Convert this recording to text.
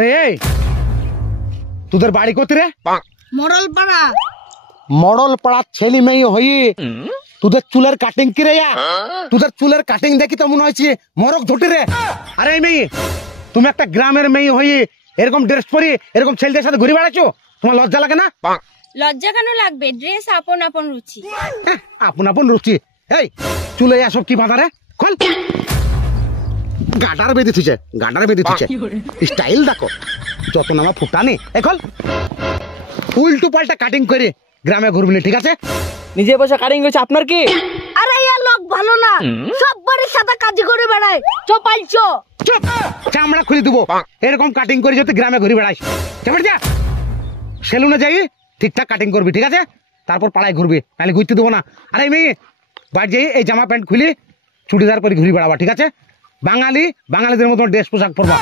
রে তোদের বাড়ি কোথায় রে? মডল পাড়া। মডল পাড়া ছেলে মেয়ে হই তোদের চুলের কাটিং কি রে? তোদের চুলের কাটিং দেখি তো মনে হচ্ছে মরক ধুটি রে। আরে মেয়ে, তুমি একটা গ্রামের মেয়ে হই এরকম ড্রেস পরি এরকম ছেলেদের সাথে ঘুরে বেড়াচ্ছো, তোমার লজ্জা লাগে না? লজ্জা কেন লাগবে? ড্রেস আপন আপন রুচি। আপন আপন রুচি। এই চুলে এসব কি বাঁধা রে? খোল। গাডার বেঁধে থুছে, গাডার বেঁধে থুছে। স্টাইল দেখো, যত নামা ফুটানি। এখন উল্টো পাল্টা কাটিং করে গ্রামে ঘুরবি, ঠিক আছে? নিজে বসে কাটিং করছে, আপনার কি? আরে ইয়া লোক ভালো না, সব বাড়ির সাথে কাজ করে বেড়ায়। চপাইছো চুপ, চামড়া খুলে দেবো। এরকম কাটিং করে যদি গ্রামে ঘুরে বেড়াইস, কেমন যা সেলুনে যাই ঠিকঠাক কাটিং করবি, ঠিক আছে? তারপর পাড়ায় ঘুরবি, নাহলে ঘুরতে দেবো না। আরে মেয়ে, বাড়ি যাই এই জামা প্যান্ট খুলি চুড়িদার পরে ঘুরে বেড়াবা, ঠিক আছে? বাঙালিদের মতো ড্রেস পোশাক পরবা।